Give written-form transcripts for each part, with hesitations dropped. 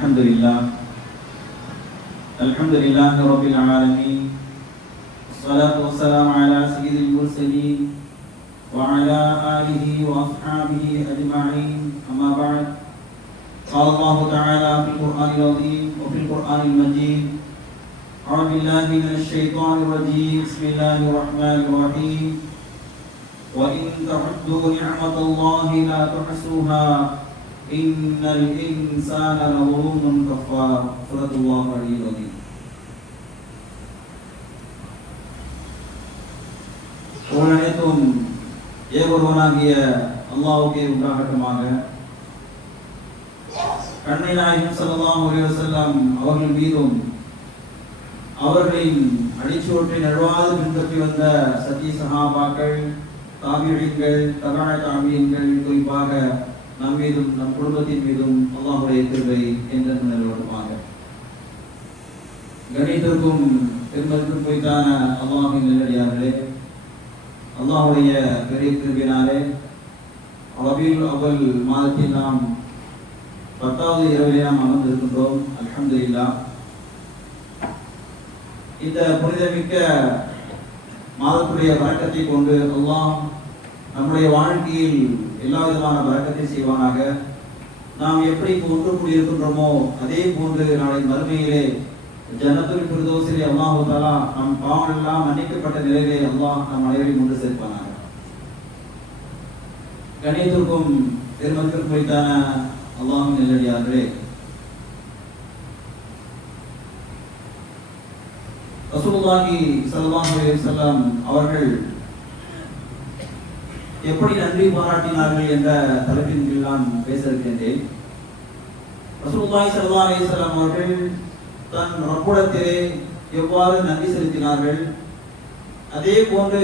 الحمد لله رب العالمين، والصلاة والسلام على سيد المرسلين وعلى آله وأصحابه أجمعين، أما بعد. قال الله تعالى في القرآن العظيم وفي القرآن المجيد: أعوذ بالله من الشيطان الرجيم، بسم الله الرحمن الرحيم: وإن تعدوا نعمة الله لا تحصوها إن الإنسان لظلوم كفار. سورة الله العلي العظيم. புகழனைத்தும் ஏகொருவனாகிய அல்லாஹ்வுக்கே உண்டாகட்டுமாக. கண்மணி நாயகம் ஸல்லல்லாஹு அலைஹி வஸல்லம் அவர்கள் மீதும் அவர்களின் அடிச்சுவற்றை நழுவாது பின்பற்றி வந்த சத்திய சஹாபாக்கள், தாபிஈன்கள், தபஅ தாபிஈன்கள், குறிப்பாக நம் மீதும் நம் குடும்பத்தின் மீதும் அல்லாஹ்வுடைய கிருபை என்றென்றும் நிலவட்டுமாக. கணிதத்திற்கும் பெருமதிக்கும் குறித்தான அல்லாஹ்வின் நல்லடியார்களே, அல்லாஹ்வுடைய பெரிய கிருபையினாலே ரபீஉல் அவ்வல் மாதத்தில் நாம் 10வது இரவிலே நாம் அமர்ந்திருக்கின்றோம். அல்ஹம்துலில்லாஹ். இந்த புனிதமிக்க மாதத்துடைய பரக்கத்தை கொண்டு அல்லாஹ் நம்முடைய வாழ்க்கையில் எல்லா விதமான பரக்கத்தை செய்வானாக. நாம் எப்படி ஒன்று கூடியிருக்கின்றோமோ அதே போன்று நாளை மறுமையிலே ஜன்னத்துல் ஃபிர்தௌஸிலே அல்லாஹ் தஆலா நம் பாவங்கள் எல்லாம் மன்னிக்கப்பட்ட நிலையிலே அல்லாஹ் நம் அனைவரையும் ஒன்று சேர்ப்பானாக. கணிதத்திற்கும் பெருமதிக்கும் குறித்தான அல்லாஹ்வின் நல்லடியார்களே, ரசூலுல்லாஹி ஸல்லல்லாஹு அலைஹி வஸல்லம் அவர்கள் எப்படி நன்றி பாராட்டினார்கள் என்ற தலைப்பின் கீழ் நான் பேச இருக்கின்றேன். ரசூலுல்லாஹி ஸல்லல்லாஹு அலைஹி வஸல்லம் அவர்கள் தன் ரப்புடத்திலே எவ்வாறு நன்றி செலுத்தினார்கள், அதே போன்று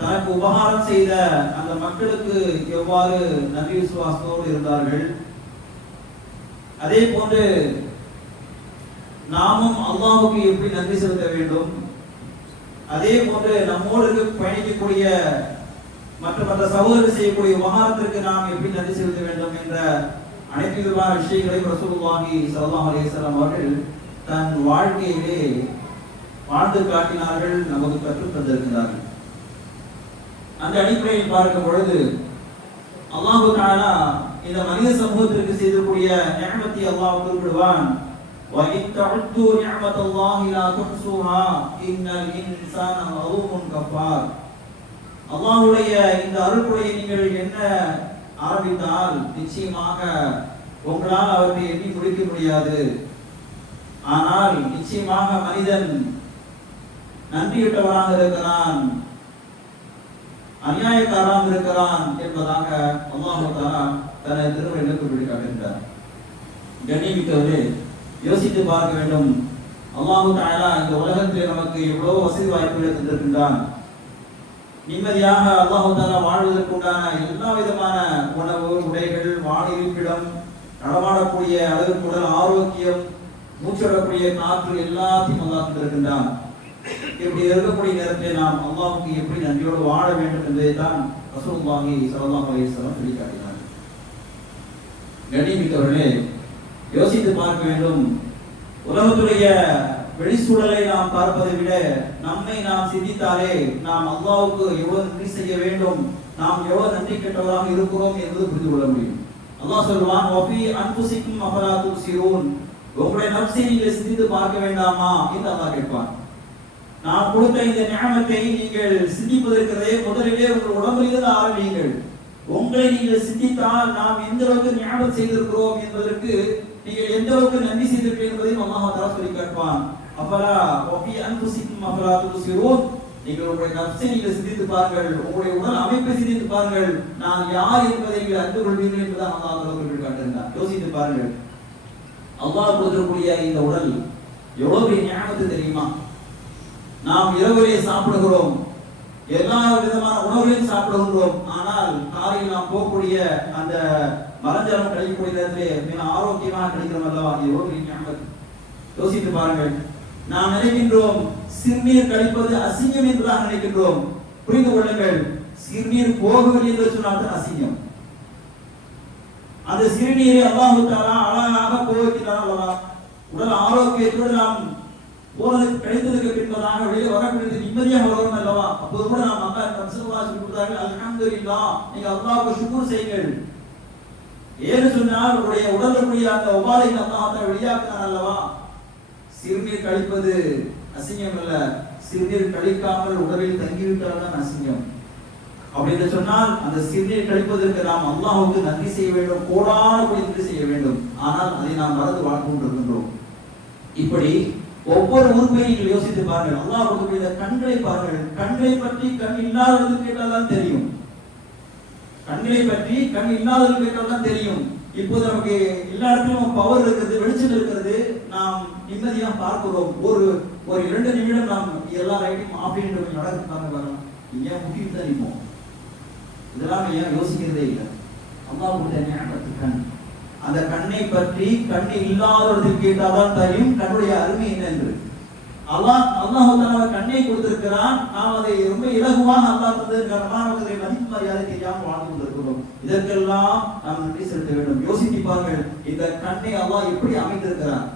தனக்கு உபகாரம் செய்த அந்த மக்களுக்கு எவ்வாறு நன்றி விசுவாசத்தோடு இருந்தார்கள், அதே போன்று நாமும் அல்லாஹ்வுக்கு எப்படி நன்றி செலுத்த வேண்டும், அதே போன்று நம்மோடு பயணிக்கக்கூடிய மற்ற சகோதரர்கள் செய்யக்கூடிய உபகாரத்திற்கு நாம் எப்படி நன்றி செலுத்த வேண்டும் என்ற அனைத்து விதமான விஷயங்களையும் ரசூலுல்லாஹி ஸல்லல்லாஹு அலைஹி வஸல்லம் அவர்கள் தன் வாழ்க்கையிலே வாழ்ந்து காட்டினார்கள், நமக்கு கற்றுத் தந்திருக்கிறார்கள். அந்த அடிப்படையில் பார்க்கும் பொழுது அல்லாஹ் தஆலா இந்த மனித சமூகத்திற்கு செய்யக்கூடிய நிஅமத்தை அல்லாஹ் குறிப்பிடுவான். وَإِن تَعُدُّوا نِعْمَةَ اللَّهِ لَا تُحْصُوهَا إِنَّ الْإِنسَانَ لَظَلُومٌ كَفَّارٌ. அல்லாஹ்வுடைய இந்த அருள்கொடையை நீங்கள் என்ன ஆரம்பித்தால் நிச்சயமாக உங்களால் அவற்றை எண்ணி முடிக்க முடியாது. ஆனால் நிச்சயமாக மனிதன் நன்றியுள்ளவனாக இருக்கிறான், அநியாயக்காரனாக இருக்கிறான் என்பதாக அல்லாஹ் தஆலா தனது திருமறையில் குறிப்பிடுகின்றார். கண்ணியமிக்கவர்களே, யோசித்து பார்க்க வேண்டும். அல்லாஹ் தஆலா இந்த உலகத்தில் நமக்கு எவ்வளவு வசதி வாய்ப்புகளை தந்திருக்கின்றான். நிம்மதியாக அல்லாஹ் தஆலா வாழ்வதற்குண்டான எல்லா விதமான உணவு, உடைகள், வாழிருப்பிடம், நடமாடக்கூடிய அளவுக்கு உடல் ஆரோக்கியம், மூச்சுடக்கூடிய காற்று எல்லாத்தையும் அல்லாஹ் தந்திருக்கின்றான். இப்படி இருக்கக்கூடிய நேரத்தில் நாம் அல்லாஹ்வுக்கு எப்படி நன்றியோடு வாழ வேண்டும் என்பதை தான் ரசூலுல்லாஹி ஸல்லல்லாஹு அலைஹி வஸல்லம் சொல்லி காட்டினார். கண்ணியமிக்கவர்களே, யோசித்து பார்க்க வேண்டும். உலகத்துடைய வெளிச்சூழலை நாம் பார்ப்பதை விட நம்மை நாம் சிந்தித்தாலே நாம் அல்லாஹ்வுக்கு எவ்வளவு நன்றி செய்ய வேண்டும், நாம் எவ்வளவு நன்றி கெட்டவராக இருக்கிறோம் என்பது புரிந்து கொள்ள முடியும். அல்லாஹ் சொல்வான், வஃபி அன்ஃபுசிக்கும் அஃபலா துப்சிரூன். உங்களுடைய நஃப்ஸை நீங்கள் சிந்தித்து பார்க்க வேண்டாமா என்று அல்லாஹ் கேட்பான். நாம் கொடுத்த இந்த நிஅமத்தை நீங்கள் சிந்திப்பதற்கிறதே முதலிலே உங்கள் உடம்பிலிருந்து ஆரம்பியுங்கள். உங்களை நீங்கள் சிந்தித்தால் நாம் எந்த அளவுக்கு நிஅமத் செய்திருக்கிறோம் என்பதற்கு நீங்கள் எந்த அளவுக்கு நன்றி செய்திருக்கிறீர்கள் என்பதையும் அல்லாஹ் தஆலா சொல்லி காட்டுவான். அஃபலா வஃபி அன்ஃபுசிக்கும் அஃபலா துப்சிரூன். நீங்கள் உங்களுடைய நஃப்ஸை நீங்கள் சிந்தித்து பாருங்கள், உங்களுடைய உடல் அமைப்பை சிந்தித்து பாருங்கள், நான் யார் என்பதை நீங்கள் அறிந்து கொள்வீர்கள் என்பதை அல்லாஹ் தஆலா குறிப்பிட்டு காட்டுகிறார். யோசித்து பாருங்கள், அல்லாஹ் கொடுத்திருக்கக்கூடிய இந்த உடல் எவ்வளவு பெரிய நிஅமத்து தெரியுமா? நாம் இரவிலே சாப்பிடுகிறோம், எல்லா விதமான உணவுகளையும் சாப்பிடுகின்றோம். ஆனால் காலையில் நாம் போகக்கூடிய அந்த மலஜலம் கழிக்கக்கூடிய நேரத்திலே மிக ஆரோக்கியமாக கழிக்கிறோம் அல்லவா? இது எவ்வளவு பெரிய நிஅமத். யோசித்து பாருங்கள். நாம் நினைக்கின்றோம் சிறுநீர் கழிப்பது அசிங்கம் என்றுதான் நினைக்கின்றோம். புரிந்து கொள்ளுங்கள், சிறுநீர் போகவில்லை என்று சொன்னால் அசிங்கம். அந்த சிறுநீரை அல்லாஹ் தஆலா அழகாக போகிறான் அல்லவா. உடல் ஆரோக்கியத்தோடு நாம் போனதுக்கு கிடைத்ததுக்கு பின்பதாக வெளியே வரக்கூடியது நிம்மதியாக வரும் அல்லவா. அப்போது கூட நாம் அல்லாஹ் ரசூலுல்லாஹ் சொல்லி கொடுத்தார்கள், அல்ஹம்துலில்லாஹ், நீங்க அல்லாஹ்வுக்கு ஷுக்ர் செய்யுங்கள். ஏன்னு சொன்னால் உங்களுடைய உடலுக்குரிய அந்த உபாதைகள் அல்லாஹ் வெளியாக்குறான் அல்லவா. சிறுநீர் கழிப்பது அசிங்கம் அல்ல, சிறுநீர் கழிக்காமல் உடலில் தங்கிவிட்டால் தான் அசிங்கம். அப்படின்னு சொன்னால் அந்த சிறுநீர் கழிப்பதற்கு நாம் அல்லாஹ்வுக்கு நன்றி செய்ய வேண்டும், கோடான கோடி நன்றி செய்ய வேண்டும். ஆனால் அதை நாம் மறந்து வாழ்ந்து கொண்டிருக்கின்றோம். இப்படி ஒவ்வொரு உறுப்பையும் நீங்கள் யோசித்து பாருங்கள். அல்லாஹ் கொடுக்கக்கூடிய கண்களை பாருங்கள். கண்களை பற்றி கண் இல்லாதவர்களுக்கு கேட்டால் தான் தெரியும். கண்களை பற்றி கண் இல்லாதவர்களுக்கு கேட்டால் தான் தெரியும். இப்போது நமக்கு எல்லா இடத்திலும் பவர் இருக்கிறது, வெளிச்சம் இருக்கிறது, நாம் நிம்மதியாக பார்க்கிறோம். ஒரு 2 நிமிடம் நாம் எல்லா ரைட்டையும் ஆஃப் பண்ணிட்டு நடந்து பாருங்க. ஏன் முக்கியம் தான் நிற்போம். இதெல்லாம் ஏன் யோசிக்கிறதே இல்லை. அல்லாஹ் கொடுத்த நியமத்து கண். அந்த கண்ணை பற்றி கண் இல்லாதவர்களுக்கு கேட்டால்தான் தெரியும் கண்ணுடைய அருமை என்ன என்று. அல்லாஹ் கண்ணை கொடுத்திருக்கிறான். நாம் அதை ரொம்ப இலகுவாக அல்லாஹ் தந்ததற்கான மதிப்பு மரியாதை தெரியாமல் வாழ்ந்து கொண்டிருக்கிறோம். இதற்கெல்லாம் நாம் நன்றி செலுத்த வேண்டும். யோசிப்பார்கள், இந்த கண்ணை அல்லாஹ் எப்படி அமைத்திருக்கிறான்.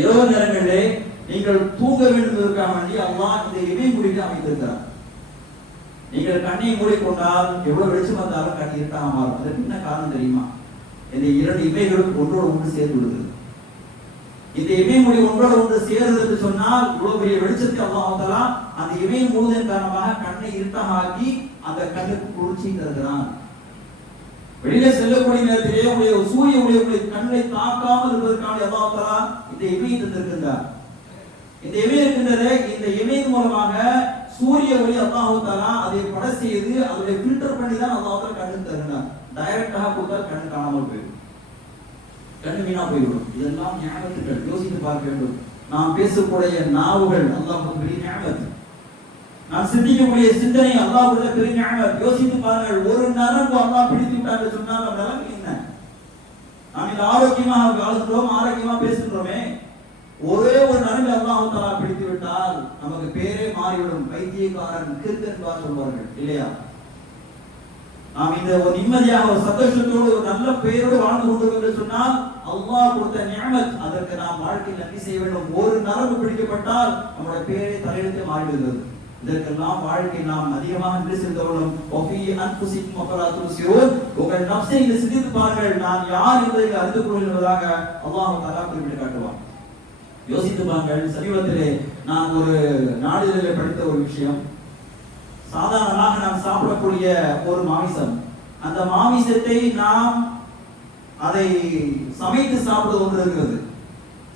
இரவு நேரங்களிலே நீங்கள் தூங்க வேண்டும் என்பதற்காக வேண்டி அல்லாஹ் இந்த இமை மூடிக்கு அமைத்திருக்கிறான். நீங்கள் கண்ணை மூடிக்கொண்டால் எவ்வளவு வெளிச்சம் வந்தாலும் கண் இருட்டாக மாறும். அதற்கு என்ன காரணம் தெரியுமா? இந்த 2 இமைகளும் ஒன்றோடு ஒன்று சேர்ந்து விடுகிறது. இந்த இமை மூடி ஒன்றோடு ஒன்று சேருது என்று சொன்னால் இவ்வளவு பெரிய வெளிச்சத்தை அல்லாஹ் தஆலா அந்த இமை மூடுதன் காரணமாக கண்ணை இருட்டாக ஆக்கி அந்த கண்ணுக்கு குளிர்ச்சி தருகிறான். வெளியில செல்லக்கூடிய நேரத்திலே உடைய சூரிய ஒளியுடைய கண்ணை தாக்காமல் இருப்பதற்காக அல்லாஹ் தஆலா இந்த இமையை தந்திருக்கிறார். இந்த இமை இருக்கின்றதே, இந்த இமையின் மூலமாக சூரிய ஒளி அல்லாஹ் தஆலா அதை பட செய்து அதை ஃபில்டர் பண்ணி தான் அல்லாஹ் தஆலா கண்ணு தருகிறார். டைரக்டாக கொடுத்தால் கண்ணு காணாமல் போயிடும், கண்ணு வீணா போய்விடும். இதெல்லாம் நியமத்துகள். யோசித்து பார்க்க வேண்டும். நாம் பேசக்கூடிய நாவுகள் அல்லாஹ் பெரிய நியமத். நாம் சிந்திக்கக்கூடிய சிந்தனை அல்லாஹ் பெரிய நியமத். யோசித்து பாருங்கள், ஒரு நரம்பு அல்லாஹ் பிடித்து விட்டான்னு சொன்னால் நம்ம நிலைமை என்ன? நாம் இந்த ஆரோக்கியமாக வாழ்கிறோம், ஆரோக்கியமா பேசுகிறோமே, ஒரே ஒரு நரம்பு அல்லாஹ் தஆலா பிடித்து விட்டால் நமக்கு பேரே மாறிவிடும். பைத்தியக்காரன், கிறுக்கன் சொல்வார்கள் இல்லையா? நாம் இந்த ஒரு நிம்மதியாக ஒரு சந்தோஷத்தோடு ஒரு நல்ல பெயரோடு வாழ்ந்து கொண்டிருக்கிறோம் என்று சொன்னால் அல்லாஹ் கொடுத்த நியமத். அதற்கு நாம் வாழ்க்கையில் நன்றி செய்ய வேண்டும். ஒரு நரம்பு பிடிக்கப்பட்டால் நம்முடைய பேரை தலையெழுத்து மாறிவிடுகிறது. இதற்கெல்லாம் வாழ்க்கை நாம் அதிகமாக நன்றி செலுத்த வேண்டும். ஒஃபி அன்ஃபுசிக்கும் அஃபலா துப்சிரூன். உங்கள் நஃப்ஸை சிந்தித்து பாருங்கள், நான் யார் என்பதை அறிந்து கொள்ளுங்கள் என்பதாக அல்லாஹ் தஆலா குறிப்பிட்டு காட்டுவான். யோசித்து பாருங்கள். சமீபத்திலே நான் ஒரு நாளிதழில் படித்த ஒரு விஷயம். சாதாரணமாக நாம் சாப்பிடக்கூடிய ஒரு மாமிசம், அந்த மாமிசத்தை நாம் அதை சமைத்து சாப்பிடுவது ஒன்று இருக்கிறது,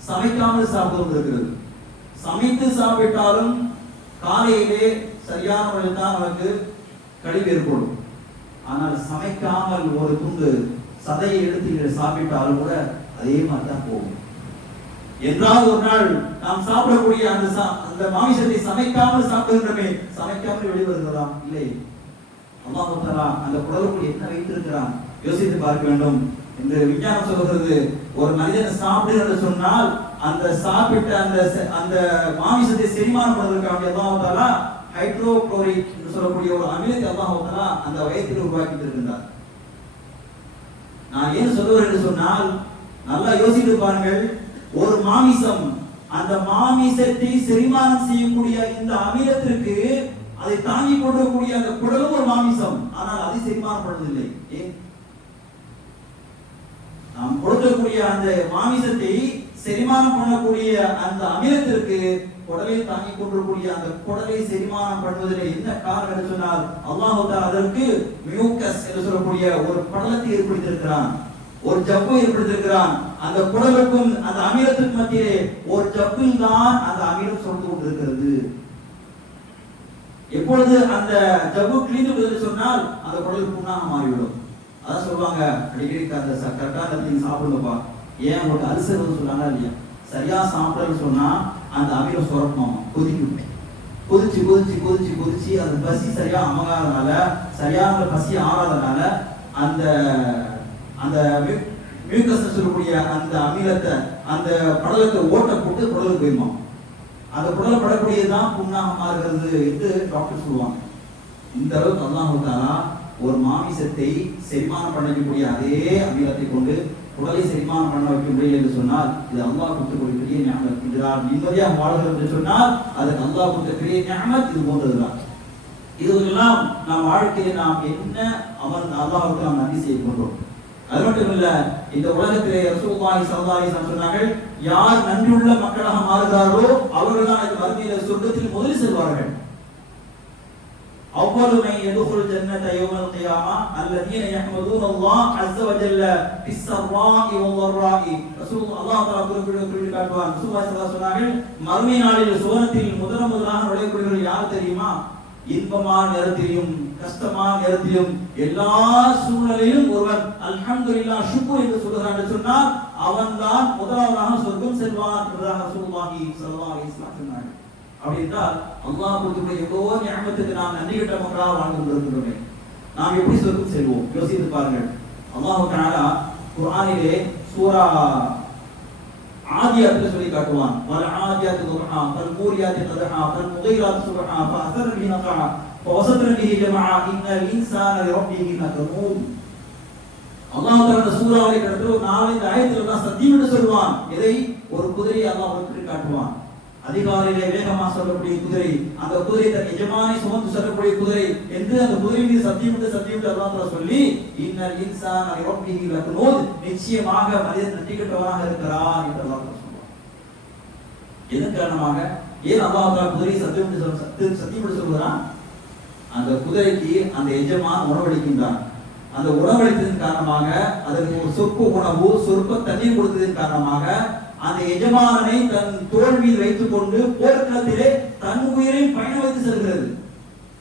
சமைக்காமல் சாப்பிடுவது ஒன்று இருக்கிறது. சமைத்து சாப்பிட்டாலும் காலையிலே சரியான முறையில் தான் நமக்கு கழிவு ஏற்படும். ஆனால் சமைக்காமல் ஒரு துண்டு சதையை எடுத்து சாப்பிட்டாலும் கூட அதே மாதிரி தான் போகும். என்றாவது ஒரு நாள் நாம் சாப்பிடக்கூடிய அந்த மாமிசத்தை சமைக்காமல் சாப்பிடுகின்றமே, சமைக்காமல் வெளிவருகிறதா? இல்லை. அல்லாஹ் தஆலா அந்த குடலுக்குள் என்ன வைத்திருக்கிறான் யோசித்து பார்க்க வேண்டும். இந்த விஞ்ஞானம் சொல்கிறது, ஒரு மனிதன் சாப்பிடுகிறது சொன்னால் அந்த சாப்பிட்ட அந்த மாமிசத்தை செரிமானம் பண்ணுவதற்காக அல்லாஹ் தஆலா ஹைட்ரோகுளோரிக் என்று சொல்லக்கூடிய ஒரு அமிலத்தை அல்லாஹ் தஆலா அந்த வயிற்றில் உருவாக்கி இருக்கின்றார். நான் ஏன் சொல்லுவேன் என்று சொன்னால், நல்லா யோசித்து பாருங்கள். ஒரு மாமிசம், அந்த மாமிசத்தை செரிமானம் செய்யக்கூடிய இந்த அமிலத்திற்கு அதை தாங்கி கொண்டிருக்கக்கூடிய அந்த குடலும் ஒரு மாமிசம், ஆனால் அதை செரிமானம் பண்ணுவதில்லை. ஏன்? நாம் கொடுக்கக்கூடிய அந்த மாமிசத்தை செரிமானம் பண்ணக்கூடிய அந்த அமிலத்திற்கு குடலை தாங்கி கொண்டிருக்கக்கூடிய அந்த குடலை செரிமானம் பண்ணுவதில்லை. என்ன காரணம் என்று சொன்னால் அல்லாஹ் தஆலா அதற்கு மியூக்கஸ் என்று சொல்லக்கூடிய ஒரு படலத்தை ஏற்படுத்தியிருக்கிறான், ஒரு ஜவ்வை ஏற்படுத்தியிருக்கிறான். அந்த குடலுக்கும் அந்த அமிலத்துக்கும் மத்தியிலே ஒரு ஜவ்வில் தான் அந்த அமிலம் சொல்லிக் கொண்டிருக்கிறது. எப்பொழுது அந்த ஜவ்வு கிளீந்து சொன்னால் அந்த குடல் புண்ணாக மாறிவிடும். அதான் சொல்லுவாங்க அடிக்கடி, அந்த கரெக்டான நீங்க சாப்பிடுங்கப்பா. ஏன் உங்களுக்கு அல்சர் சொன்னாங்க இல்லையா? சரியா சாப்பிடணும்னு சொன்னா அந்த அமிலம் சுரக்கணும், கொதிக்கும். கொதிச்சு கொதிச்சு கொதிச்சு கொதிச்சு அந்த பசி சரியா அமகாதனால, சரியான பசி ஆறாதனால அந்த அந்த மியூக்கஸ் சொல்லக்கூடிய அந்த அமிலத்தை, அந்த படலத்தை ஓட்ட போட்டு குடலுக்கு போயிருமா. அந்த குடலை படக்கூடியதுதான் புண்ணாக மாறுகிறது என்று டாக்டர் சொல்லுவாங்க. இந்த அளவுக்கு அல்லாஹ் தஆலா ஒரு மாமிசத்தை செரிமானம் பண்ணக்கூடிய அதே அமிலத்தை கொண்டு உடலை செரிமானம் பண்ண வைக்க முடியல என்று சொன்னால் இது அல்லாஹ் கொடுக்கக்கூடிய பெரிய ஞாபகம். இதுதான் நிம்மதியாக வாழ்கிறது என்று சொன்னால் அது அல்லாஹ் கொடுத்த பெரிய ஞாபகம். இது போன்றதுதான். இதுவெல்லாம் நாம் வாழ்க்கையை நாம் என்ன அல்லாஹ்வுக்கு நாம் நன்றி செய்து கொண்டோம். அது மட்டும் இல்ல, இந்த உலகத்திலே ரசூலுல்லாஹி ஸல்லல்லாஹு அலைஹி வஸல்லம் சொன்னார்கள், யார் நன்றியுள்ள மக்களாக மாறுகிறார்களோ அவர்கள் தான் இந்த மறுமையில சொர்க்கத்தில் முதலில் செல்வார்கள். أول من يدخل الجنة يوم القيامة الذين يحمدون الله عز وجل في السراء والضراء. رسول الله تعالى குறிப்பிட்டார். ரசூலுல்லாஹி ஸல்லல்லாஹு அலைஹி வஸல்லம் மறுமை நாளில் சுவனத்தில் முதலாக நுழையக்கூடியவர்கள் யார் தெரியுமா? இன்பமான நேரத்திலும் கஷ்டமான நேரத்திலும் எல்லா சூழ்நிலையிலும் ஒருவன் அல்ஹம்துலில்லாஹ் ஷுக்ர் என்று சொல்கிறான் என்று சொன்னால் அவன்தான் முதலாவதாக சொர்க்கம் செல்வான் என்பதாக ரசூலுல்லாஹி ஸல்லல்லாஹு அலைஹி வஸல்லம் சொன்னார்கள். அப்படி என்றால் அல்லாஹ் கொடுக்கக்கூடிய எவ்வளவோ ஞாபகத்துக்கு நாம் நன்றி கெட்ட மக்களாக வாழ்ந்து கொண்டிருக்கிறோமே, நாம் எப்படி சொர்க்கம் செல்வோம்? யோசித்து பாருங்கள். அல்லாஹ் தஆலா குர்ஆனிலே சூரா ஆதியாத்தில் சொல்லி காட்டுவான். வல் ஆதியாத்து துஹா வல் மூரியாத்து கதஹா வல் முகைராத்து சுபஹா ஃபஅஸர பிஹி நகா ஃபவஸத்ர பிஹி ஜமஆ இன்னல் இன்சான லிரப்பிஹி லகனூத். அல்லாஹ் தஆலா சூராவை கடந்து 4 ஆயத்துல தான் சத்தியம் என்று சொல்வான். இதை ஒரு குதிரையை அல்லாஹ் குறிப்பிட்டு காட்டுவான். அதிகாலையிலே வேகமாக சொல்லக்கூடிய குதிரை, அந்த குதிரை தன் எஜமானை சுமந்து செல்லக்கூடிய குதிரை என்று அந்த குதிரை மீது சத்தியம் என்று அல்லாஹ் தஆலா சொல்லி இன்னல் இன்சான லிரப்பிஹி லகனூத், நிச்சயமாக மனிதன் நன்றி கெட்டவனாக இருக்கிறான் என்று அல்லாஹ் சொல்றான். இதன் காரணமாக ஏன் அல்லாஹ் தஆலா குதிரை சத்தியம் என்று சொல்கிறான்? அந்த குதிரைக்கு அந்த எஜமான் உணவளிக்கின்றான். அந்த உணவளித்ததன் காரணமாக அதற்கு ஒரு சொற்ப உணவு சொற்ப தண்ணீர் கொடுத்ததன் காரணமாக அந்த எஜமானனை தன் தோள் மீது வைத்துக் கொண்டு போர்க்களத்திலே தன் உயிரை பயண வைத்து செல்கிறது.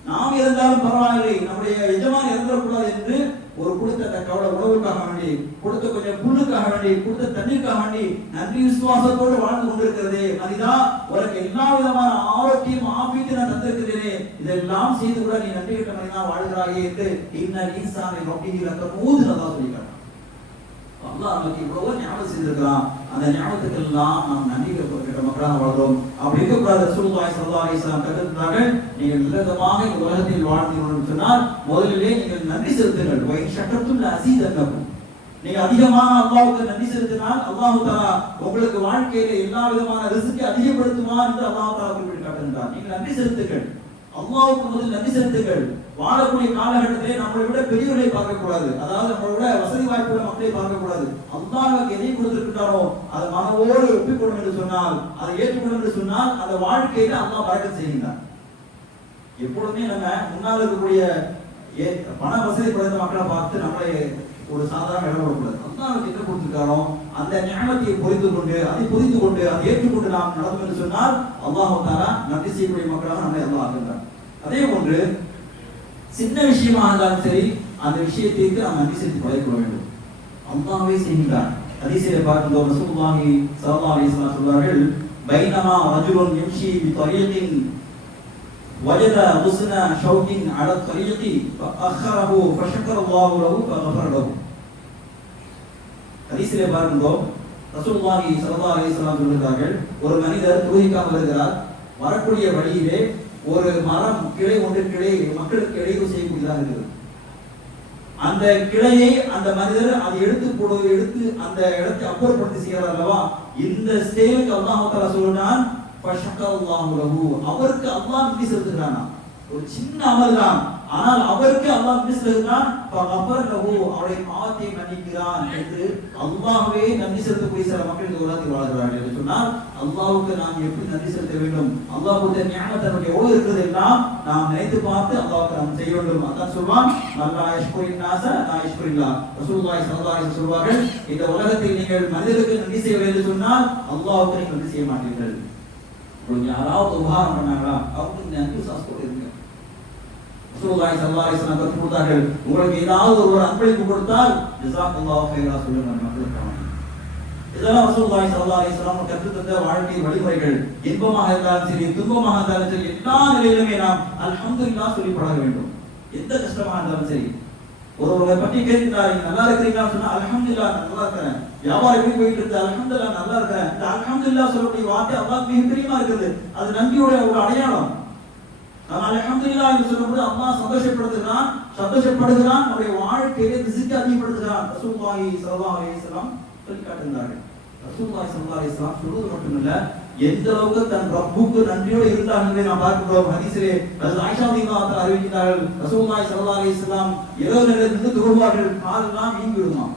நாம் இருந்தாலும் பரவாயில்லை, நம்முடைய எஜமான் இறந்துடக்கூடாது என்று ஒரு கொடுத்த அந்த கவலை உணவுக்காக வேண்டி, கொடுத்த கொஞ்சம் புல்லுக்காக வேண்டி, கொடுத்த தண்ணீருக்காக வேண்டி நன்றி விசுவாசத்தோடு வாழ்ந்து கொண்டிருக்கிறதே மனிதா, உனக்கு எல்லா விதமான ஆரோக்கியம் ஆபீத்து நான் தந்திருக்கிறேனே, இதெல்லாம் செய்து கூட நீ நன்றி கெட்ட மனிதா வாழ்கிறாயே என்று இன்னல் இன்சானை ரப்பிஹி லகனூத் அல்லாஹ் சொல்லிட்டான். அல்லாஹ் நமக்கு இவ்வளவு ஞாபகம் செய்திருக்கிறான். அந்த ஞாபகத்துக்கெல்லாம் நாம் நன்றி கெட்ட மக்களாக வாழ்றோம். அப்படி இருக்கக்கூடாது. ரசூலுல்லாஹி ஸல்லல்லாஹு அலைஹி வஸல்லம் கற்றுத்தார்கள், நீங்கள் நல்லதமாக இந்த உலகத்தில் வாழ்ந்தீர்கள் சொன்னால் முதலிலே நீங்கள் நன்றி செலுத்துங்கள். வை ஷக்கர்தும் லஅஸீதன்னகும். நீங்க அதிகமாக அல்லாஹ்வுக்கு நன்றி செலுத்தினால் அல்லாஹ் தஆலா உங்களுக்கு வாழ்க்கையில எல்லா விதமான ரிஸ்கை அதிகப்படுத்துவார் என்று அல்லாஹ் தஆலா குறிப்பிட்டு காட்டுகிறார். நீங்கள் நன்றி செலுத்துங்கள், அல்லாஹ்வுக்கு முதலில் நன்றி செலுத்துங்கள். வாழக்கூடிய காலகட்டத்திலே நம்மளை விட பெரியவர்களை பார்க்க கூடாது, அதாவது நம்மளை விட வசதி வாய்ப்புள்ள மக்களை பார்க்க கூடாது. அல்லாஹ் எதை கொடுத்திருக்கிறாரோ அதை மனவோடு ஒப்பிக்கொள்ளும் என்று சொன்னால், அதை ஏற்றுக்கொள்ளும் என்று சொன்னால் அந்த வாழ்க்கையில அல்லாஹ் பரக்கத் செய்கின்றார். எப்பொழுதுமே நம்ம முன்னால் இருக்கக்கூடிய பண வசதி படைத்த மக்களை பார்த்து நம்மளை ஒரு சாதாரண இடம் விடக்கூடாது. அல்லாஹ் என்ன கொடுத்திருக்காரோ அந்த ஞானத்தை புரிந்து கொண்டு அதை ஏற்றுக்கொண்டு நாம் நடந்தோம் என்று சொன்னால் அல்லாஹ் தஆலா நன்றி செய்யக்கூடிய மக்களாக நம்மை அல்லாஹ் ஆக்குகிறார். அதே போன்று சின்ன விஷயமாக இருந்தாலும் சரி அந்த விஷயத்திற்கு நாம் நன்றி செய்து பழகிக் கொள்ள வேண்டும். அல்லாஹ்வே செய்கின்றார். ஹதீஸிலே பார்க்கிறோம், ரசூலுல்லாஹி ஸல்லல்லாஹு அலைஹி வஸல்லம் சொல்றார்கள், பைனமா ரஜுலுன் யம்ஷி பி தரீகின் வஜத ஹுஸ்ன ஷௌகின் அலா தரீகி ஃபஅخرஹு ஃபஷக்கரல்லாஹு லஹு ஃபகஃபர லஹு. ஹதீஸிலே பார்க்கிறோம், ரசூலுல்லாஹி ஸல்லல்லாஹு அலைஹி வஸல்லம் சொல்றார்கள், ஒரு மனிதர் தொழுகைக்காக வருகிறார். வரக்கூடிய வழியிலே ஒரு மரம் கிளை ஒன்று மக்களுக்கு இடையூறு செய்யக்கூடியதாக இருக்கிறது. அந்த கிளையை அந்த மனிதர் அதை எடுத்து அந்த இடத்தை அப்புறப்படுத்தி செய்கிறார் அல்லவா, இந்த ஸ்டேஜுக்கு அல்லாஹ் தஆலா சொல்றான் ஃபஷக்கரல்லாஹு லஹு, அவருக்கு அல்லாஹ் நன்றி செலுத்துகிறானா. ஒரு சின்ன அமல் தான், ஆனால் அவருக்கு அல்லாஹ் நன்றி செலுத்துகிறான். ஃபகஃபர லஹு, அவருடைய பாவத்தை மன்னிக்கிறான் என்று அல்லாஹ்வே நன்றி செலுத்தக்கூடிய சில மக்கள் இந்த உலகத்தில் வாழ்கிறார்கள் என்று சொன்னால் அல்லாஹ்வுக்கு நாம் எப்படி நன்றி செலுத்த வேண்டும்? அல்லாஹ்வுடைய நியமத் நமக்கு எவ்வளவு இருக்கிறது எல்லாம் நாம் நினைத்து பார்த்து அல்லாஹ்வுக்கு நாம் செய்ய வேண்டும். அதான் சொல்வான், மல்லா யஷ்குரின் நாஸ லா யஷ்குரில்லாஹ். ரசூலுல்லாஹி ஸல்லல்லாஹு அலைஹி வஸல்லம் சொல்வார்கள், இந்த உலகத்தில் நீங்கள் மனிதருக்கு நன்றி செய்ய வேண்டும் என்று சொன்னால் அல்லாஹ்வுக்கு நீங்கள் நன்றி செய்ய மாட்டீர்கள். யாராவது உபகாரம் பண்ணாங்களா அவங்களுக்கு நன்றி சாஸ்திரம் இருங்க. ரசூலுல்லாஹி ஸல்லல்லாஹு அலைஹி வஸல்லம் கற்றுக் கொடுத்தார்கள், உங்களுக்கு ஏதாவது ஒரு அன்பளிப்பு கொடுத்தால் ஜஸாக்கல்லாஹு கைரா சொல்லுங்க மக்களுக்கு. இதெல்லாம் ரசூலுல்லாஹி ஸல்லல்லாஹு அலைஹி வஸல்லம் கற்றுத் தந்த வாழ்க்கை வழிமுறைகள். இன்பமாக இருந்தாலும் சரி துன்பமாக இருந்தாலும் சரி எல்லா நிலையிலுமே நாம் அல்ஹம்துலில்லாஹ் சொல்லி பழக வேண்டும். எந்த கஷ்டமாக இருந்தாலும் சரி, ஒருவரை பற்றி கேட்கிறார், நல்லா இருக்கிறீங்களான்னு சொன்னா அல்ஹம்துலில்லாஹ் நல்லா இருக்கிறேன். வியாபாரம் எப்படி போயிட்டு இருக்கு? அல்ஹம்துலில்லாஹ் நல்லா இருக்கிறேன். இந்த அல்ஹம்துலில்லாஹ் சொல்லக்கூடிய வார்த்தை அல்லாஹ்வுக்கு மிக பிரியமா இருக்குது. அது நன்றியோட ஒரு அடையாளம். நம்ம அல்ஹம்துலில்லாஹ் என்று சொல்லும்போது அல்லாஹ் சந்தோஷப்படுகிறான், நம்முடைய வாழ்க்கையை ரிஸ்க் அதிகப்படுத்துகிறான். ரசூலுல்லாஹி ஸல்லல்லாஹு அலைஹி வஸல்லம் சொல்லி காட்டுகிறார்கள். ரசூலுல்லாஹி ஸல்லல்லாஹு அலைஹி வஸல்லம் சொல்வது மட்டுமல்ல, எந்த அளவுக்கு தன் ரப்புக்கு நன்றியோடு இருந்தார் என்பதை நாம் பார்க்கிறோம். ஹதீஸிலே ஆயிஷா ரலியல்லாஹு அன்ஹா அறிவிக்கிறார்கள், ரசூலுல்லாஹி ஸல்லல்லாஹு அலைஹி வஸல்லம் இரவு நேரத்தில் தொழுவார்கள், காலெல்லாம் வீங்கி விடுமாம்.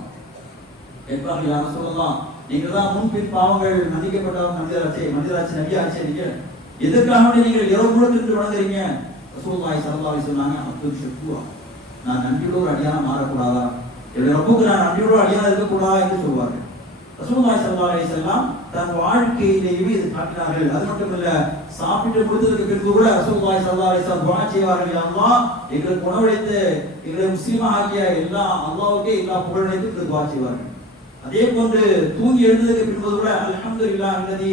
கேட்பார்கள், யா ரசூலல்லாஹ், நீங்கள் தான் முன்பின் பாவங்கள் மன்னிக்கப்பட்டவர் மனிதராட்சி நபியாச்சே, நீங்க எதற்காக நீங்கள் இரவு முழுக்க நின்று வணங்குறீங்க? ரசூலுல்லாஹி ஸல்லல்லாஹு அலைஹி வஸல்லம் அப்துல் ஷக்கூர், நான் நன்றியோடு அடியானா மாறக்கூடாதா, என்னுடைய ரப்புக்கு நான் நன்றியோடு அடியானா இருக்கக்கூடாதா என்று சொல்வார்கள். ரசூலுல்லாஹி ஸல்லல்லாஹு அலைஹி வஸல்லம் தன் வாழ்க்கையிலேயே இது காட்டினார்கள். அது மட்டுமல்ல, சாப்பிட்டு முடித்ததற்கு பின்பு கூட ரசூலுல்லாஹி ஸல்லல்லாஹு அலைஹி வஸல்லம் துஆ செய்வார்கள், யா அல்லாஹ், எங்களுக்கு உணவளித்து எங்களை முஸ்லிமா ஆக்கிய அல்லாஹ்வுக்கே எல்லா புகழையும் என்று துஆ செய்வார்கள். அதே போன்று தூங்கி எழுந்ததற்கு பின்பு கூட அல்ஹம்துலில்லாஹ் அல்லதி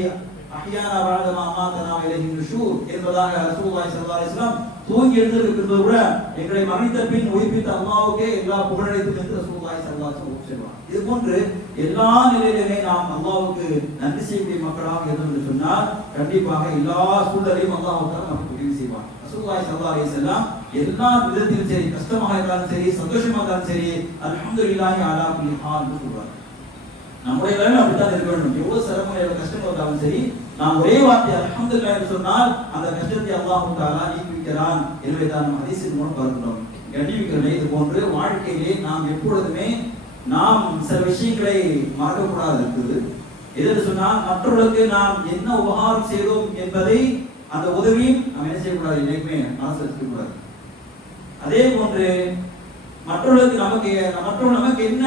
அஹ்யானா பஅதமா அமாதனா இலைஹி நுஷூர் என்பதாக ரசூலுல்லாஹி ஸல்லல்லாஹு அலைஹி வஸல்லம் தூங்கி எழுந்ததற்கு பின்பு கூட எங்களை மரணித்த பின் உயிர்ப்பித்த அல்லாஹ்வுக்கே எல்லா புகழையும் என்று ரசூலுல்லாஹி ஸல்லல்லாஹு அலைஹி வஸல்லம் சொல்வார். இது போன்று எல்லா நிலையிலுமே நாம் அல்லாஹ்வுக்கு நன்றி செய்யக்கூடிய மக்களாக இருந்தோம் என்று சொன்னால் கண்டிப்பாக எல்லா சூழலையும் அல்லாஹ் நமக்கு உதவி செய்வார். ரசூலுல்லாஹி ஸல்லல்லாஹு அலைஹி வஸல்லம் எல்லா விதத்திலும் சரி, கஷ்டமாக இருந்தாலும் சரி, சந்தோஷமாக இருந்தாலும் சரி, அல்ஹம்துலில்லாஹி அலா குல்லி ஹால் என்று சொல்வார். நம்முடைய வேலை அப்படித்தான் இருக்க வேண்டும். எவ்வளவு சிரமம் எவ்வளவு கஷ்டம் வந்தாலும் சரி, நாம் ஒரே வார்த்தை அல்ஹம்துலில்லாஹ் என்று சொன்னால் அந்த கஷ்டத்தை அல்லாஹ் தஆலா நீக்கி வைக்கிறான் என்பதை தான் நம்ம ஹதீஸின் மூலம் பார்க்கிறோம். கண்ணியமிக்கவர்களே, இது போன்று வாழ்க்கையிலே நாம் எப்பொழுதுமே நாம் சில விஷயங்களை மறக்கக்கூடாது இருக்குது. எது சொன்னால் மற்றவர்களுக்கு நாம் என்ன உபகாரம் செய்தோம் என்பதை, அந்த உதவியும் நாம் என்ன செய்யக்கூடாது, என்னைக்குமே மனசு வச்சுக்கூடாது. அதே போன்று மற்றவர்களுக்கு நமக்கு என்ன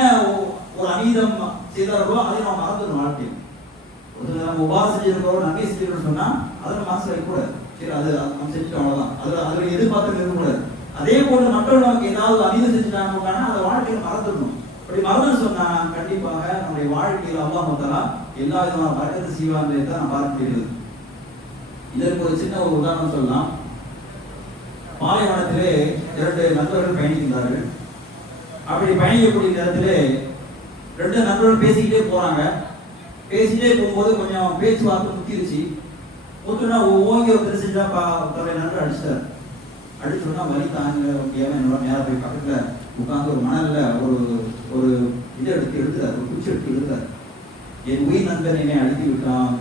ஒரு அநீதம் செய்தார்களோ அதை நாம் மறந்துடும். வாழ்க்கையில் நம்ம உபகாரம் செஞ்சிருக்கிறோம், நன்மை செஞ்சிருக்கோம் சொன்னா அதை மனசு வைக்கக்கூடாது. சரி, அது நம்ம செஞ்சுட்டோம், அவ்வளவுதான், அதுல எதிர்பார்த்து இருக்கக்கூடாது. அதே போன்று மற்றவர்கள் நமக்கு ஏதாவது அநீதம் செஞ்சுட்டாங்கன்னா அந்த வாழ்க்கையில மறந்துடணும். அப்படி மறந்துன்னு சொன்னா கண்டிப்பாக நம்முடைய வாழ்க்கையில் அல்லாஹ் தஆலா எல்லா விதமான பரக்கத்து செய்வான் என்று நாம் பார்க்க முடியுது. இதற்கு ஒரு சின்ன ஒரு உதாரணம் சொல்லலாம். பாலைவனத்திலே 2 நண்பர்கள் பயணிக்கின்றார்கள். அப்படி பயணிக்கக்கூடிய நேரத்திலே 2 நண்பர்கள் பேசிக்கிட்டே போறாங்க. பேசிட்டே போகும்போது கொஞ்சம் பேச்சுவார்த்தை முத்திருச்சு. முத்துனா ஓங்கி ஒருத்தர் செஞ்சா தன்னுடைய நண்பர் அடிச்சிட்டார். அடிச்சோன்னா வலி தாங்க முடியாம என்னோட நேரம் போய் பக்கத்துல உட்கார்ந்து ஒரு மணல்ல ஒரு இதை எடுத்து எழுதுறாரு, ஒரு குச்சி எடுத்து எழுதுறாரு, என் உயிர் நண்பன் என்னை அழுத்தி விட்டான்.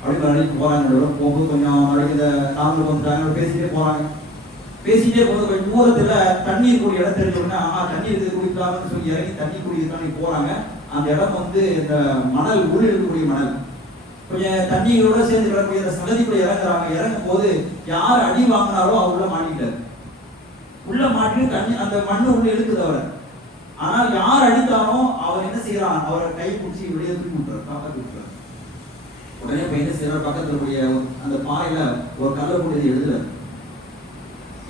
அப்படி அழைத்து போறாங்க. போகும்போது கொஞ்சம் அழைக்கிற நாமளும் வந்துட்டாங்க, பேசிட்டே போறாங்க. பேசிட்டே போது கொஞ்சம் தூரத்துல தண்ணீர் கூடிய இடம் தெரிஞ்சோம்னா தண்ணீர் குடிக்கலாம்னு சொல்லி இறங்கி தண்ணி குடிக்கிறதுக்கான போறாங்க. அந்த இடம் இந்த மணல் உள்ள இருக்கக்கூடிய மணல் கொஞ்சம் தண்ணியோட சேர்ந்து கிடக்கூடிய அந்த சகதிக்குள்ள இறங்குறாங்க. இறங்கும் போது யார் அடி வாங்கினாரோ அவர் உள்ள மாட்டிட்டார். உள்ள மாட்டி தண்ணி அந்த மண்ணு உள்ள இழுக்குது அவரை. ஆனால் யார் அடித்தானோ அவர் என்ன செய்யறான், அவரை கை பிடிச்சி வெளியே தூக்கி விட்டுறாரு, காப்பாற்றி விட்டுறாரு. உடனே இப்ப என்ன செய்யறாரு, பக்கத்துல கூடிய அந்த பாறையில ஒரு கல்ல கூடியது எழுதுறாரு,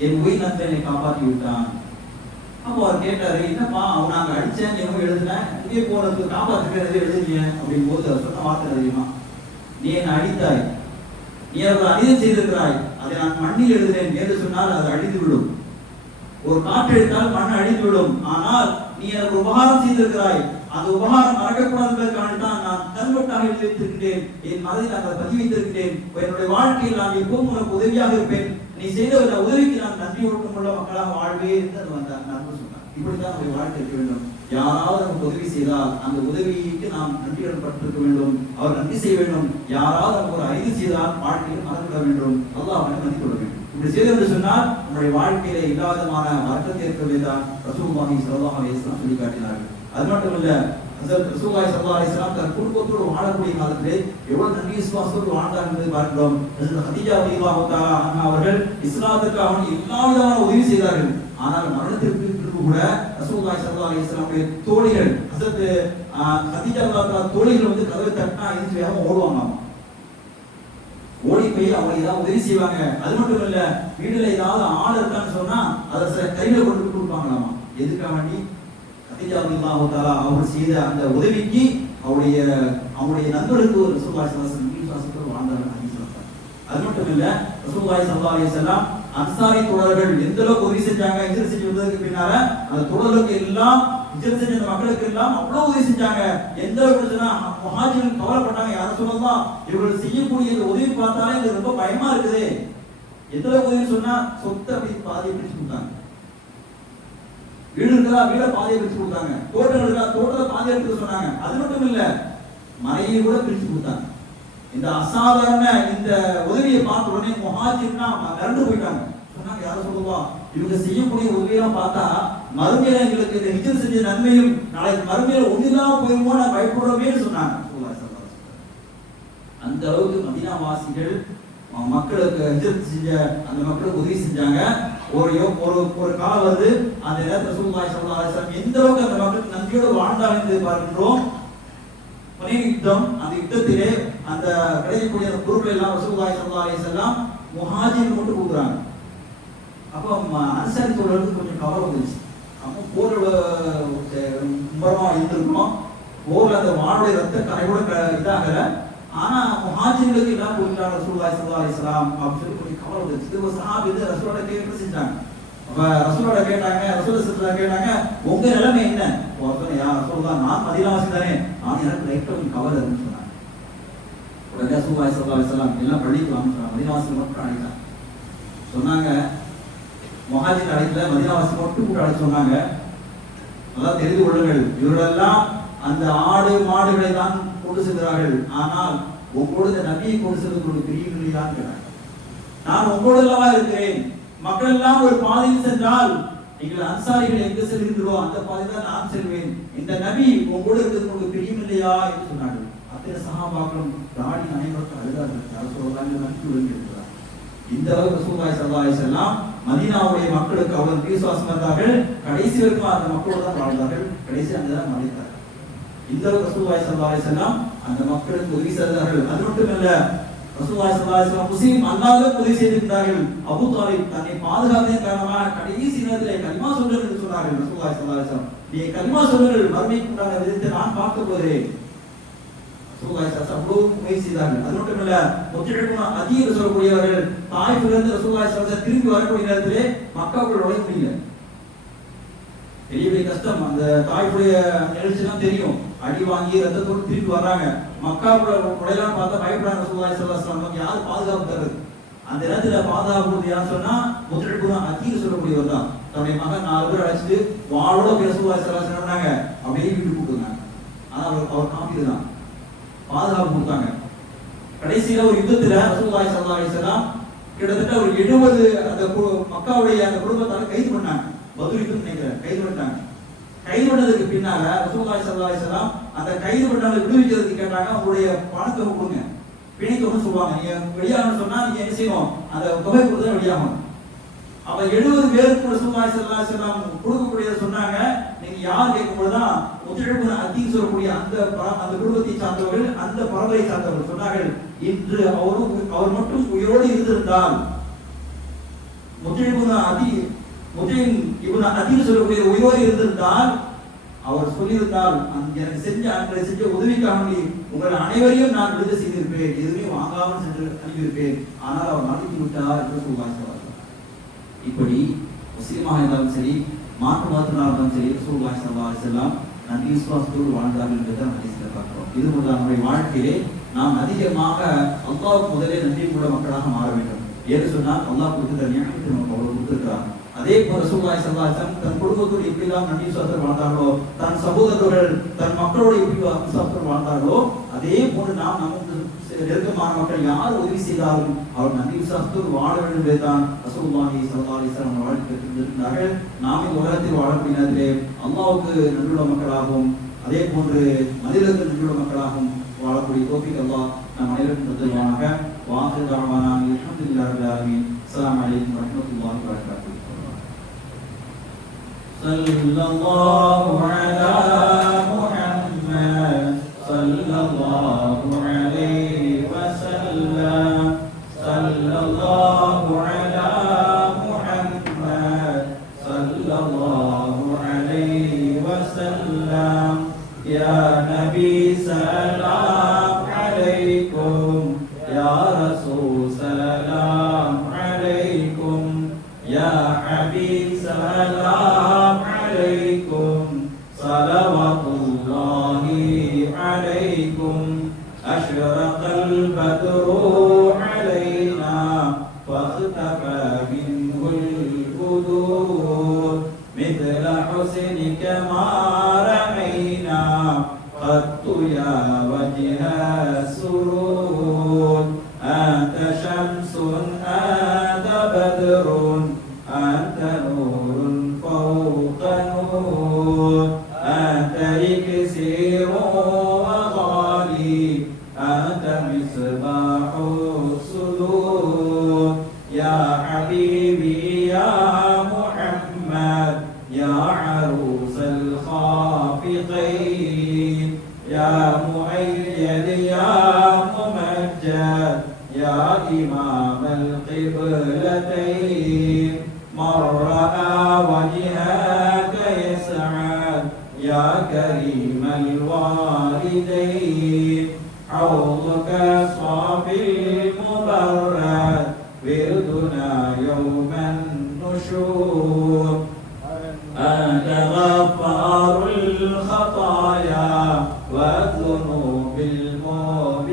என் உயிர் நண்பனை காப்பாற்றி விட்டான். அப்போ அவர் கேட்டாரு, என்னப்பா அவன் நாங்க அடிச்சேன் எவ்வளவு எழுதுனேன், இங்கே போனதுக்கு காப்பாற்றுக்கிறது எழுதுனீங்க அப்படின் போது அவர் சொன்ன வார்த்தை அதிகமா, நீ என்னை அடித்தாய், நீ அவர்கள் அநீதம் செய்திருக்கிறாய், அதை நான் மண்ணில் எழுதுறேன் என்று சொன்னால் அது அழிந்து விடும். ஒரு காற்று எடுத்தால் மண் அழிந்து விடும். ஆனால் நீ எனக்கு உபகாரம் செய்திருக்கிறாய், அந்த உபகாரம் மறக்கக்கூடாது என்பதற்காகத்தான் நான் கல்வெட்டாக எழுதி வைத்திருக்கிறேன், என் மனதில் நான் அதை பதிவு வைத்திருக்கிறேன். என்னுடைய வாழ்க்கையில் நான் எப்பவும் உனக்கு உதவியாக இருப்பேன், நீ செய்த உதவிக்கு நான் நன்றி ஒழுக்கமுள்ள மக்களாக வாழ்வே என்று வந்தார். சொன்னார், இப்படித்தான் நம்முடைய வாழ்க்கை இருக்க வேண்டும். யாராவது நமக்கு உதவி செய்தால் அந்த உதவிக்கு நாம் நன்றியுடன் பட்டிருக்க வேண்டும், அவர் நன்றி செய்ய வேண்டும். யாராவது நமக்கு ஒரு ஐது செய்தால் வாழ்க்கையில் மறந்துவிட வேண்டும், அல்லாஹ் அவனை மதித்து கொள்ள வேண்டும். இப்படி செய்து என்று சொன்னால் நம்முடைய வாழ்க்கையில இல்லாதமான வர்க்கத்தை ஏற்கவே தான் ரசூலுல்லாஹி ஸல்லல்லாஹு அலைஹி வஸல்லம் சொல்லி காட்டினார்கள். அது மட்டுமல்ல, ரசூலுல்லாஹி ஸல்லல்லாஹு அலைஹி வஸல்லம் தன் குடும்பத்தோடு வாழக்கூடிய காலத்திலே எவ்வளவு நன்றி விசுவாசத்தோடு வாழ்ந்தார் என்பதை பார்க்கிறோம். ஹதீஜா ரலியல்லாஹு தஆலா அன்ஹா அவர்கள் இஸ்லாத்துக்கு அவன் எல்லா விதமான உதவி செய்தார்கள். ஆனால் மரணத்திற்கு கூட ரசூலுல்லாஹி ஸல்லல்லாஹு அலைஹி வஸல்லம் தோழிகள் ஹதீஜா ரலியல்லாஹு தஆலா தோழிகள் கதவை தட்டினா எந்திரிச்சு வேகமா ஓடுவாங்க. ஓடி போய் அவங்க ஏதாவது உதவி செய்வாங்க. அது மட்டும் இல்ல, வீடுல ஏதாவது ஆள் இருக்கான்னு சொன்னா அதை கையில கொண்டு கொடுப்பாங்களாமா. எதுக்காக வேண்டி, ஹதீஜா ரலியல்லாஹு தஆலா அவர் செய்த அந்த உதவிக்கு அவருடைய நண்பர்களுக்கு ஒரு ரசூலுல்லாஹி ஸல்லல்லாஹு அலைஹி வஸல்லம் வாழ்ந்தார்கள். அது மட்டும் இல்ல, ரசூலுல்லாஹி ஸல்லல்லாஹு அலைஹி வஸல்லம் அன்சாரி தோழர்கள் எந்த அளவுக்கு உதவி செஞ்சாங்க, ஹிஜ்ரத் செஞ்சு வந்ததுக்கு பின்னால அந்த தோழர்களுக்கு எல்லாம், ஹிஜ்ரத் செஞ்ச மக்களுக்கு எல்லாம் அவ்வளவு உதவி செஞ்சாங்க. எந்த அளவுக்கு சொன்னா முஹாஜிர்கள் கவலைப்பட்டாங்க, யார சொல்லலாம், இவர்கள் செய்யக்கூடிய இந்த உதவி பார்த்தாலே இது ரொம்ப பயமா இருக்குது, எந்த உதவி சொன்னா சொத்தை அப்படி பாதியை பிரிச்சு கொடுத்தாங்க. வீடு இருக்கா வீட பாதியை பிரிச்சு கொடுத்தாங்க. தோட்டம் இருக்கா தோட்டத்தை பாதியை எடுத்து சொன்னாங்க. அது மட்டும் இல்ல, மனையை கூட பிரிச்சு கொடுத்தாங்க. இந்த அசாதாரண இந்த உதவியை பார்த்த உடனே முஹாஜிர்னா மிரண்டு போயிட்டாங்க. சொன்னாங்க, யாரும் சொல்லுவா இவங்க செய்யக்கூடிய உதவியெல்லாம் பார்த்தா மறுமையில எங்களுக்கு இந்த ஹிஜ்ரத் செஞ்ச நன்மையும் நாளைக்கு மறுமையில ஒன்றில்லாம போயிருமோ நான் பயப்படுறோமே சொன்னாங்க. அந்த அளவுக்கு மதீனா வாசிகள் மக்களுக்கு ஹிஜ்ரத் செஞ்ச அந்த மக்களுக்கு உதவி செஞ்சாங்க. ஒரு காலம் வந்து அந்த நேரத்தில் ரசூலுல்லாஹி ஸல்லல்லாஹு அலைஹி வஸல்லம் எந்த அளவுக்கு அந்த மக்களுக்கு நன்றியோடு வாழ்ந்தாங்க என்று பார்க்கின்றோம். யுத்தம், அந்த யுத்தத்திலே அந்த கிடைக்கக்கூடிய அந்த பொருட்கள் எல்லாம் ரசூலுல்லாஹி ஸல்லல்லாஹு அலைஹி வஸல்லம் முஹாஜிர் மட்டும் கொடுக்குறாங்க. அப்போ அன்சாரி தோழர்களுக்கு கொஞ்சம் கவலை வந்துச்சு. அப்போ போரோட மும்பரமா இருந்திருக்கணும், போர்ல அந்த வானுடைய ரத்த கரையோட இதாகல. ஆனா முஹாஜிர்களுக்கு என்ன கொடுக்குறாங்க ரசூலுல்லாஹி ஸல்லல்லாஹு அலைஹி வஸல்லம் அப்படின்னு சொல்லி கொஞ்சம் கவலை வந்துச்சு. இது ஒரு சஹாபி வந்து ரசூலோட கேட்டு செஞ்சாங்க. அப்ப ரசூலோட கேட்டாங்க, ரசூல் ஸல்லல்லாஹு கேட்டாங்க, உங்க நிலைமை என்ன? ஒருத்தன், யா ரசூலுல்லாஹ் நான் மதீனாவாசி தானே, நான் எனக்கு லைட்டா கொஞ்சம் கவலை இருக்குன்னு சொன்னாங்க. உடனே ரசூலுல்லாஹி ஸல்லல்லாஹு அலைஹி வஸல்லம் எல்லாம் பள்ளிக்குவாங்க சொன்னாங்க. மதீனாவாசி மட்டும் அழைத்தாங்க. சொன்னாங்க, முஹாஜிர் அழைக்கல, மதீனாவாசி மட்டும் கூட அழைச்சு சொன்னாங்க, அதான் தெரிந்து கொள்ளுங்கள், இவர்களெல்லாம் அந்த ஆடு மாடுகளை தான் கொண்டு செல்கிறார்கள். ஆனால் உங்களோட இந்த நபியை கொண்டு செல்வது பிரியவில்லையான்னு கேட்டாங்க. நான் உங்களோட எல்லாம் இருக்கிறேன். மக்கள் எல்லாம் ஒரு பாதையில் சென்றால் நீங்கள் அன்சாரிகள் எங்க செல்கின்றோம் அந்த பாதையில் தான் நான் செல்வேன். இந்த நபி உங்களோட இருக்கிறது உங்களுக்கு பிரியவில்லையா என்று சொன்னார்கள். அத்தனை சஹாபாக்களும் தாடி அனைவருக்கும் அழுதார்கள். யார் சொல்றாங்க, நம்பி விழுந்திருக்கிறார். இந்த அளவுக்கு ரசூலுல்லாஹி ஸல்லல்லாஹு அலைஹி வஸல்லம் மதீனாவுடைய மக்களுக்கு அவ்வளவு விசுவாசம் இருந்தார்கள். கடைசி வரைக்கும் அந்த மக்களோடு தான் வாழ்ந்தார்கள். கடைசி அங்கதான் மறைத்தார்கள். இந்த அளவுக்கு ரசூலுல்லாஹி ஸல்லல்லாஹு அலைஹி வஸல்லம் அந்த மக்களுக்கு உதவி செய்தார்கள். அது மட்டும் இல்ல, ரசூலுல்லாஹி ஸல்லல்லாஹு அலைஹி வஸல்லம் முஸ்லிம் அல்லாஹ்வுக்கு உதவி செய்திருந்தார்கள். அபூ தாலிப் தன்னை பாதுகாத்ததன் காரணமாக கடைசி நேரத்தில் கலிமா சொல்லுங்கள் என்று சொன்னார்கள். ரசூலுல்லாஹி ஸல்லல்லாஹு அலைஹி வஸல்லம், நீ கலிமா சொல்லுங்கள், மறுமைக்கு உண்டான விதத்தை நான் பார்க்க போகிறேன். ரசூலுல்லாஹி ஸல்லல்லாஹு அலைஹி வஸல்லம் உதவி செய்தார்கள். அது மட்டும் இல்ல, முத்திஹிபுன அதீர் சொல்லக்கூடியவர்கள் தாயிஃபிலிருந்து ரசூலுல்லாஹி ஸல்லல்லாஹு அலைஹி வஸல்லம் திரும்பி வரக்கூடிய நேரத்திலே மக்காவுக்குள் நுழைய முடியல. பெரிய கஷ்டம். அந்த தாயிஃபுடைய நிகழ்ச்சிலாம் தெரியும். அடி வாங்கி ரத்தத்தோடு திரும்பி வர்றாங்க. மக்காவுக்குள்ள நுழையலாம் பார்த்தா பயப்படுறாங்க. ரசூலுல்லாஹி ஸல்லல்லாஹு அலைஹி வஸல்லம் யார் பாதுகாப்பு தருது? அந்த நேரத்துல பாதுகாப்பு யார் சொன்னா முத்திஹிபுன அதீர் சொல்லக்கூடியவர் தான். தன்னுடைய மகன் 4 பேர் அழைச்சிட்டு வாளோட போய் ரசூலுல்லாஹி ஸல்லல்லாஹு அலைஹி வஸல்லம் சொன்னாங்க, அப்படியே வீட்டு கூப்பிடுறாங்க. ஆனா அவர் காப்பீர் தான் பாதுகாப்பு கொடுத்தாங்க. கடைசியில ஒரு யுத்தத்துல ரசூலுல்லாஹி ஸல்லல்லாஹு அலைஹி வஸல்லம் கிட்டத்தட்ட ஒரு 70 அந்த மக்காவுடைய அந்த குடும்பத்தால கைது பண்ணாங்க. பத்ர் யுத்தம் நினைக்கிறேன், கைது பண்ணாங்க. கைது பண்ணதுக்கு பின்னால ரசூலுல்லாஹி ஸல்லல்லாஹு அலைஹி வஸல்லம் அந்த கைது பண்ணவங்களை விடுவிக்கிறதுக்கு கேட்டாங்க, உங்களுடைய பணத்தை கொடுங்க, பிணைத்தொகை சொல்லுவாங்க. நீங்க வெளியாகணும்னு சொன்னா நீங்க என்ன செய்யணும், அந்த தொகை கொடுத்தா வெளியாகணும். அப்ப 70 பேருக்கு ரசூலுல்லாஹி ஸல்லல்லாஹு அலைஹி வஸல்லம் கொடுக்கக்கூடியதை சொன்னாங்க. நீங்க யார் கேட்கும்போதுதான் முத்திஹிபுன அதீர் சொல்லக்கூடிய அந்த குடும்பத்தை சார்ந்தவர்கள், அந்த பரம்பரை சார்ந்தவர்கள் சொன்னார்கள், இன்று அவர் மட்டும் உயிரோடு இருந்திருந்தால், முத்திஹிபுன அதீர் சொல்லக்கூடிய உயிரோடு இருந்திருந்தால், அவர் சொல்லியிருந்தால் எனக்கு செஞ்ச உதவிக்காக உங்கள் அனைவரையும் நான் விடுதலை செய்திருப்பேன், எதுவுமே வாங்காமல் சென்று அனுப்பியிருப்பேன். ஆனால் அவர் மன்னித்து விட்டார் என்று சொல்வார்கள். இப்படி முஸ்லிமாக இருந்தாலும் சரி, மாற்று மதத்தினாலும் இருந்தாலும் சரி, ரசூலுல்லாஹி ஸல்லல்லாஹு அலைஹி வஸல்லம் நன்றி விசுவாசத்தோடு வாழ்ந்தார்கள் என்பதை நம்ம ஹதீஸ்ல பார்க்கிறோம். இது போன்ற நம்முடைய வாழ்க்கையிலே நாம் அதிகமாக அல்லாஹ்வுக்கு முதலே நன்றி உள்ள மக்களாக மாற வேண்டும். ஏன்னு சொன்னால் அல்லாஹ் கொடுத்த நியமத்தை நமக்கு அவ்வளவு கொடுத்திருக்கிறார். அதே போல ரசூலுல்லாஹி ஸல்லல்லாஹு அலைஹி வஸல்லம் தன் குடும்பத்தோடு எப்படிலாம் நன்றி விசுவாசத்தோடு வாழ்ந்தார்களோ, தன் சகோதரர்கள் தன் மக்களோடு எப்படி விசுவாசத்தோடு வாழ்ந்தார்களோ, அதே போன்று நாம் நமக்கு நெருக்கமான மக்கள் யார் உதவி செய்தாலும் அவர் நன்றி விசுவாசத்தோடு வாழ வேண்டும் என்பதுதான் ரசூலுல்லாஹி ஸல்லல்லாஹு அலைஹி வஸல்லம் வாழ்க்கை கற்றுத்தந்தார்கள். நாம் இந்த உலகத்தில் வாழக்கூடிய நேரத்திலே அல்லாஹ்வுக்கு நன்றியுள்ள மக்களாகவும் அதே போன்று மனிதர்களுக்கு நன்றியுள்ள மக்களாகவும் வாழக்கூடிய தௌஃபீக் அல்லாஹ் நம் அனைவருக்கும் தருவானாக. வாஹிரு தஅவானா அல்ஹம்துலில்லாஹி ரப்பில் ஆலமீன். அஸ்ஸலாமு அலைக்கும் வரஹ்மத்துல்லாஹி வபரகாத்துஹு. ஸல்லல்லாஹு அலா முஹம்மத் ஸல்லல்லாஹு அலைஹி வஸல்லம். ஸல்லல்லாஹு அலா முஹம்மத் ஸல்லல்லாஹு அலைஹி வஸல்லம். யா நபி சலாம் அலைக்கும், யா ரசூல் சலாம் அலைக்கும், யா ஹபீப் சலாம் அலைக்கும், ஸலவாத்துல்லாஹி அலைக்கும். அஷ்ரகல் பத்ரு அலைனா ஃபக்தப ما رمينا قط يا وجه السرور أنت شمس أنت بدر أنت نور فوق نور أنت إكسير وغالي أنت مصباح الصدور يا حبيبي يا محمد يا عروس الخافقين يا مؤيد يا ممجد يا إمام القبلتين من رأى وجهك يسعد يا كريم الوالدين حوضك صافي المبرد وردنا يوم النشور أنت غفار الخطايا والذنوب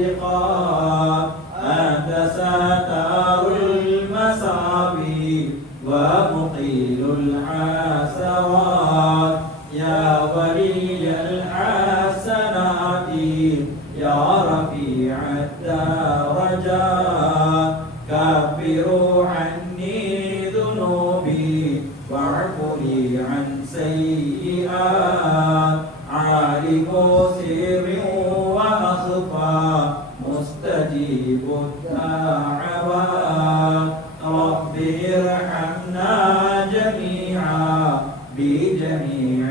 الموبقات أنت ستار المساوي ومقيل الحسرات يا ولي الحسنات يا رفيع الدرجات كفروا عني ذنوبي واعفني عن سيئات عالم سر وأخفى مستجيب الدعوات رب ارحمنا جميعا بجميع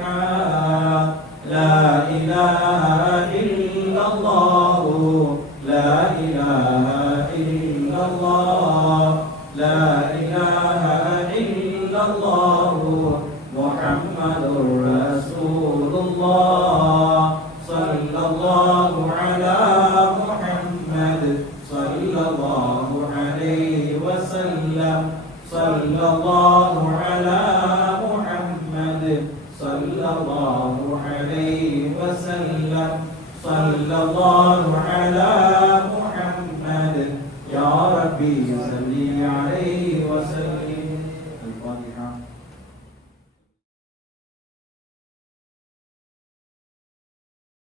الصالحات لا إله إلا الله لا إله إلا الله لا إله إلا الله محمد رسول الله صلى الله على محمد صلى الله عليه وسلم صلى الله على محمد صلى الله عليه وسلم صلى الله على محمد يا ربي صل على